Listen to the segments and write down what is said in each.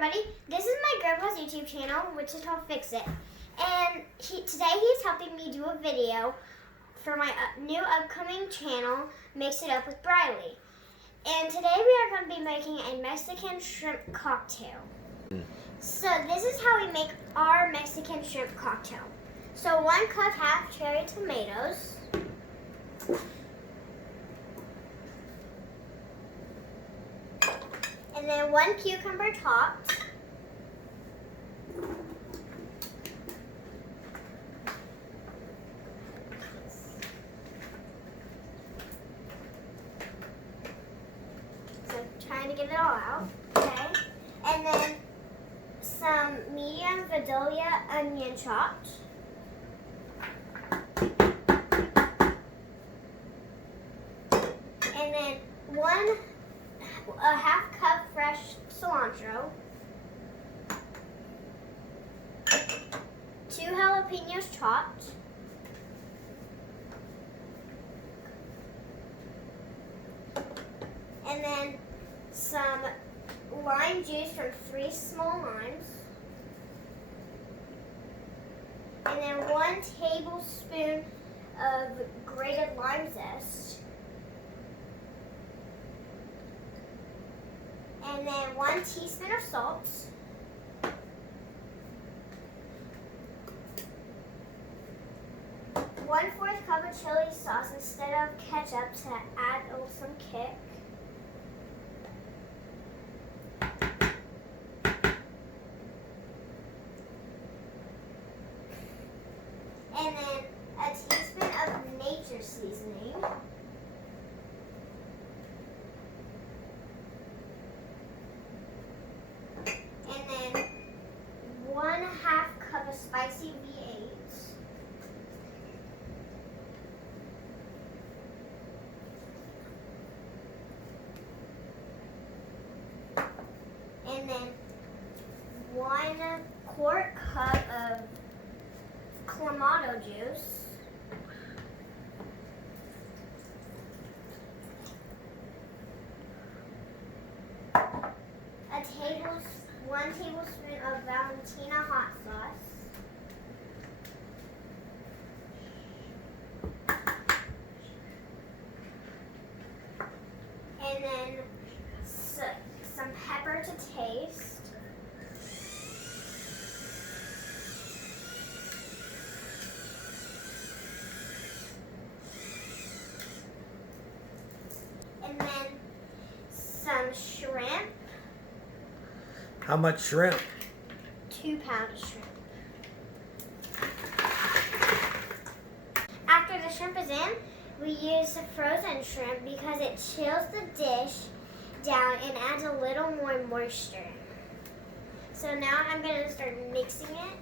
everybody, this is my grandpa's YouTube channel, which is called Fix It. And today he's helping me do a video for my new upcoming channel, Mix It Up with Briley. And today we are going to be making a Mexican shrimp cocktail. So this is how we make our Mexican shrimp cocktail. So 1 cup half cherry tomatoes. And then 1 cucumber topped. So trying to get it all out, okay? And then some medium Vidalia onion chopped. And then a half cup fresh cilantro, 2 jalapenos chopped, and then some lime juice from 3 small limes, and then 1 tablespoon of grated lime zest, and then 1 teaspoon of salt, one-fourth cup of chili sauce instead of ketchup to add some kick. And then a teaspoon of nature seasoning. And then 1/2 cup of spicy V8. And then 1/4 cup of Clamato juice. One tablespoon of Valentina hot sauce. And then some pepper to taste. And then some shrimp. How much shrimp? 2 pounds of shrimp. After the shrimp is in, we use the frozen shrimp because it chills the dish down and adds a little more moisture. So now I'm going to start mixing it.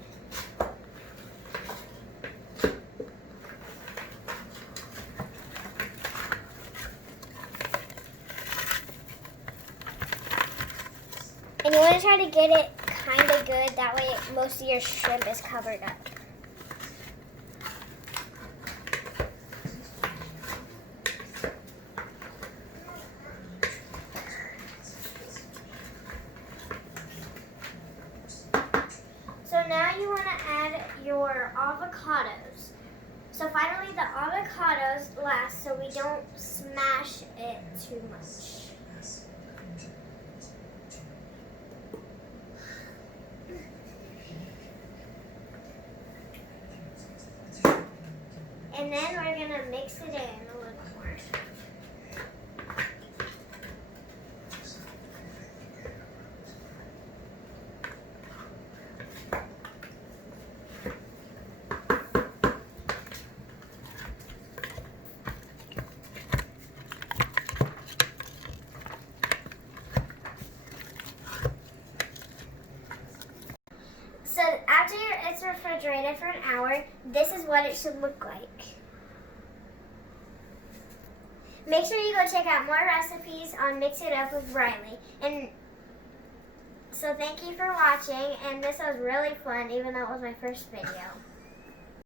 And you want to try to get it kind of good, that way most of your shrimp is covered up. So now you want to add your avocados. So finally the avocados last so we don't smash it too much. And then we're going to mix it in a little more. So after it's refrigerated for an hour, this is what it should look like. Make sure you go check out more recipes on Mix It Up with Briley. And so thank you for watching, and this was really fun, even though it was my first video.